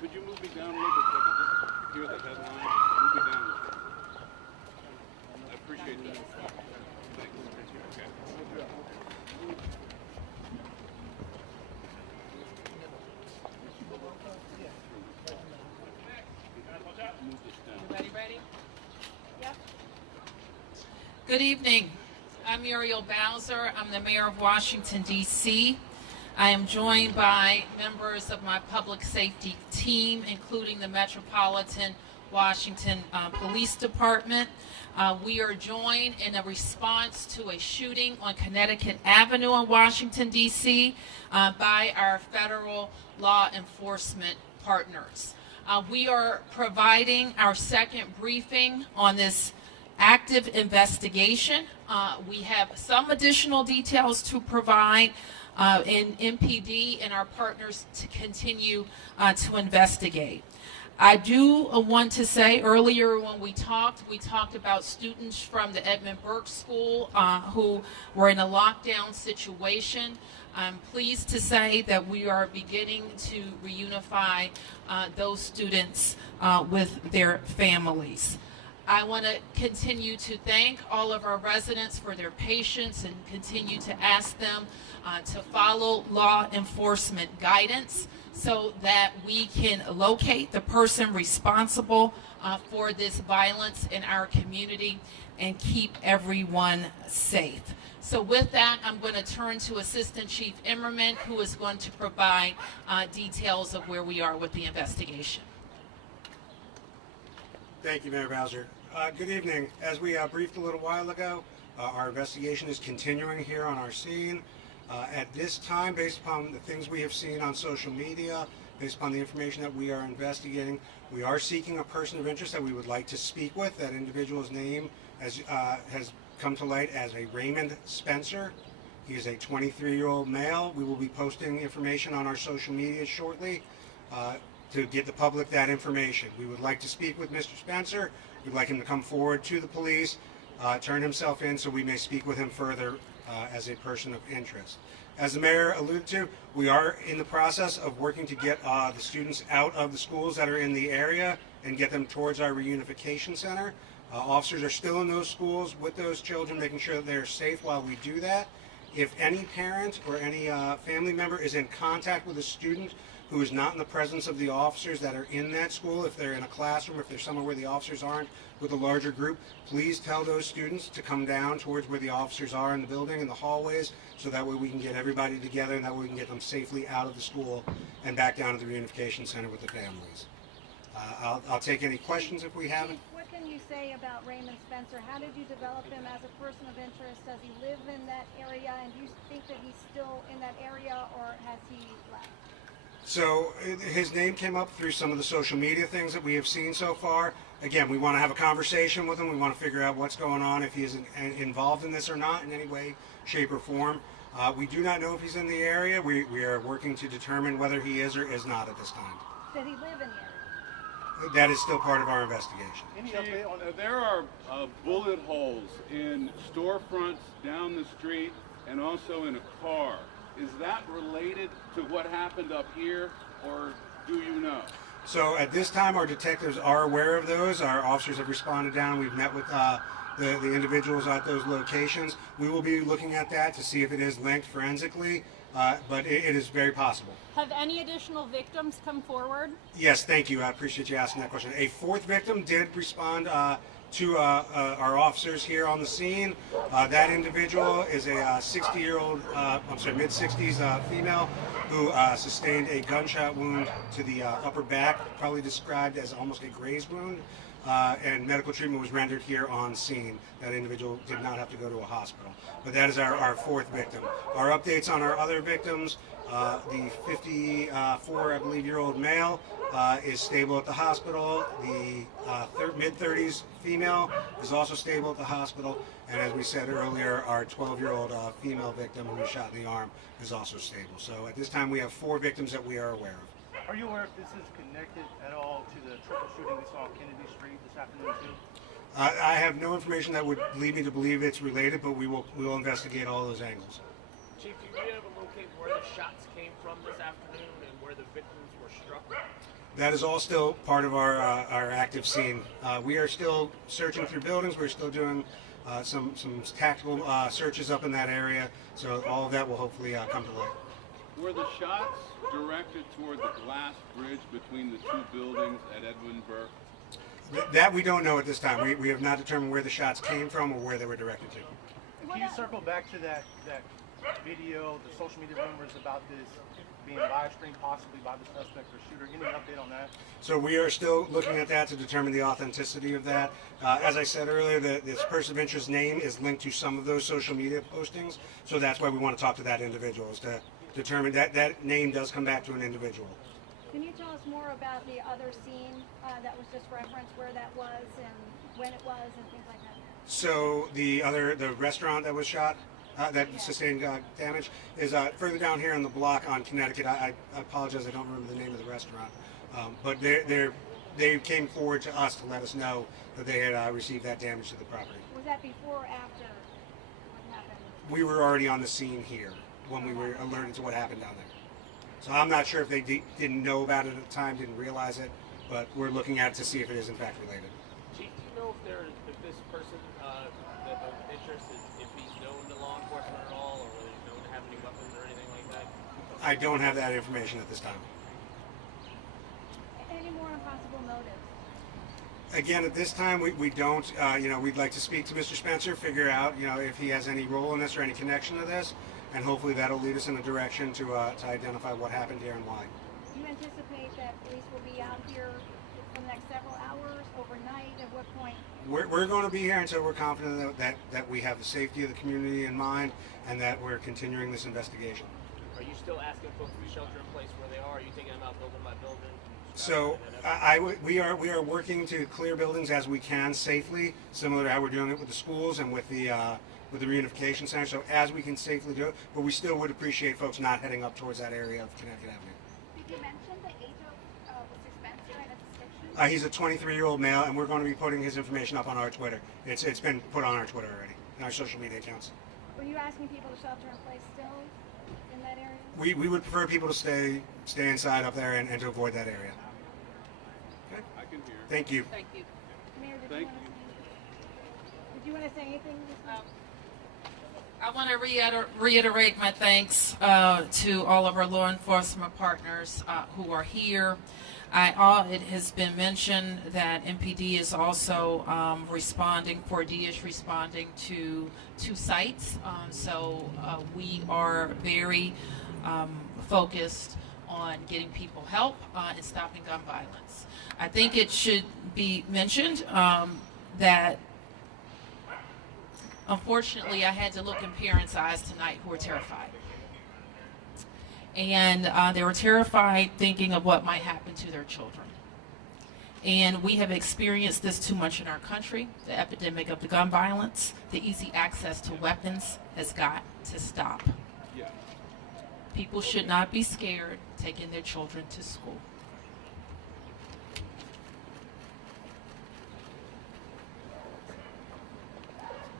Could you move me down a little bit so I can just hear the headline? Move me down a little bit. I appreciate that. Thanks. Okay. Move this down. Everybody ready? Yep. Good evening. I'm Muriel Bowser. I'm the mayor of Washington, D.C. I am joined by members of my public safety team, including the Metropolitan Washington Police Department. We are joined in a response to a shooting on Connecticut Avenue in Washington, D.C. By our federal law enforcement partners. We are providing our second briefing on this active investigation. We have some additional details to provide in MPD and our partners to continue to investigate. I do want to say earlier when we talked about students from the Edmund Burke School who were in a lockdown situation. I'm pleased to say that we are beginning to reunify those students with their families. I want to continue to thank all of our residents for their patience and continue to ask them to follow law enforcement guidance so that we can locate the person responsible for this violence in our community and keep everyone safe. So with that, I'm going to turn to Assistant Chief Immerman, who is going to provide details of where we are with the investigation. Thank you, Mayor Bowser. Good evening. As we briefed a little while ago, our investigation is continuing here on our scene. At this time, based upon the things we have seen on social media, based upon the information that we are investigating, we are seeking a person of interest that we would like to speak with. That individual's name has come to light as a Raymond Spencer. He is a 23-year-old male. We will be posting information on our social media shortly to get the public that information. We would like to speak with Mr. Spencer. We'd like him to come forward to the police, turn himself in so we may speak with him further as a person of interest. As the mayor alluded to, we are in the process of working to get the students out of the schools that are in the area and get them towards our reunification center. Officers are still in those schools with those children, making sure that they're safe while we do that. If any parent or any family member is in contact with a student who is not in the presence of the officers that are in that school, if they're in a classroom, if they're somewhere where the officers aren't with a larger group, please tell those students to come down towards where the officers are in the building, in the hallways, so that way we can get everybody together and that way we can get them safely out of the school and back down to the reunification center with the families. I'll take any questions if we haven't. What can you say about Raymond Spencer? How did you develop him as a person of interest? Does he live in that area, and do you think that he's still in that area, or has he left? So his name came up through some of the social media things that we have seen so far. Again, we want to have a conversation with him. We want to figure out what's going on, if he is involved in this or not in any way, shape, or form. We do not know if he's in the area. We are working to determine whether he is or is not at this time. Did he live in the area? That is still part of our investigation. There are bullet holes in storefronts down the street and also in a car. Is that related to what happened up here, or do you know? So at this time, our detectives are aware of those. Our officers have responded down. We've met with the individuals at those locations. We will be looking at that to see if it is linked forensically, but it is very possible. Have any additional victims come forward? Yes, thank you. I appreciate you asking that question. A fourth victim did respond to our officers here on the scene. That individual is a mid-60s female who sustained a gunshot wound to the upper back, probably described as almost a graze wound, and medical treatment was rendered here on scene. That individual did not have to go to a hospital. But that is our fourth victim. Our updates on our other victims, the 54, I believe, year-old male is stable at the hospital. The mid-30s female is also stable at the hospital. And as we said earlier, our 12-year-old female victim who was shot in the arm is also stable. So at this time, we have 4 victims that we are aware of. Are you aware if this is connected at all to the triple shooting we saw on Kennedy Street this afternoon too? I have no information that would lead me to believe it's related, but we will investigate all those angles. Chief, do you be able to locate where the shots came from this afternoon and where the victims were struck? That is all still part of our active scene. We are still searching through buildings. We're still doing some tactical searches up in that area. So all of that will hopefully come to light. Were the shots directed toward the glass bridge between the two buildings at Edwin Burke? That we don't know at this time. We have not determined where the shots came from or where they were directed to. Can you circle back to that video, the social media rumors about this being live streamed possibly by the suspect or shooter? Any update on that? So we are still looking at that to determine the authenticity of that. As I said earlier, this person of interest name is linked to some of those social media postings. So that's why we want to talk to that individual, is to determine that name does come back to an individual. Can you tell us more about the other scene that was just referenced, where that was and when it was and things like that? So the restaurant that was shot, that sustained damage, is further down here in the block on Connecticut. I apologize, I don't remember the name of the restaurant, but they came forward to us to let us know that they had received that damage to the property. Was that before or after what happened? We were already on the scene here when we were alerted to what happened down there. So I'm not sure if they didn't know about it at the time, didn't realize it, but we're looking at it to see if it is in fact related. Chief, do you know if this person that of interest, if he's known to law enforcement at all, or whether he's known to have any weapons or anything like that? I don't have that information at this time. Any more on possible motives? Again, at this time, we don't, we'd like to speak to Mr. Spencer, figure out, if he has any role in this or any connection to this, and hopefully that'll lead us in a direction to identify what happened here and why. Do you anticipate that police will be out here for the next several hours, overnight? At what point? We're going to be here until we're confident that we have the safety of the community in mind and that we're continuing this investigation. Are you still asking folks to shelter in place where they are? Are you thinking about building by building? So we are working to clear buildings as we can safely, similar to how we're doing it with the schools and with the reunification center. So as we can safely do it, but we still would appreciate folks not heading up towards that area of Connecticut Avenue. Did you mention the age of Mr. Spencer and its addiction? He's a 23-year-old male, and we're going to be putting his information up on our Twitter. It's been put on our Twitter already, in our social media accounts. Were you asking people to shelter in place still in that area? We would prefer people to stay inside up there and to avoid that area. Okay. I can hear. Thank you. Thank you. Mayor, Thank did you want to say anything? I want to reiterate my thanks to all of our law enforcement partners who are here. It has been mentioned that MPD is also responding, 4D is responding to 2 sites. So we are very focused on getting people help and stopping gun violence. I think it should be mentioned that unfortunately, I had to look in parents' eyes tonight who were terrified. And they were terrified thinking of what might happen to their children. And we have experienced this too much in our country. The epidemic of the gun violence, the easy access to weapons has got to stop. Yeah. People should not be scared taking their children to school.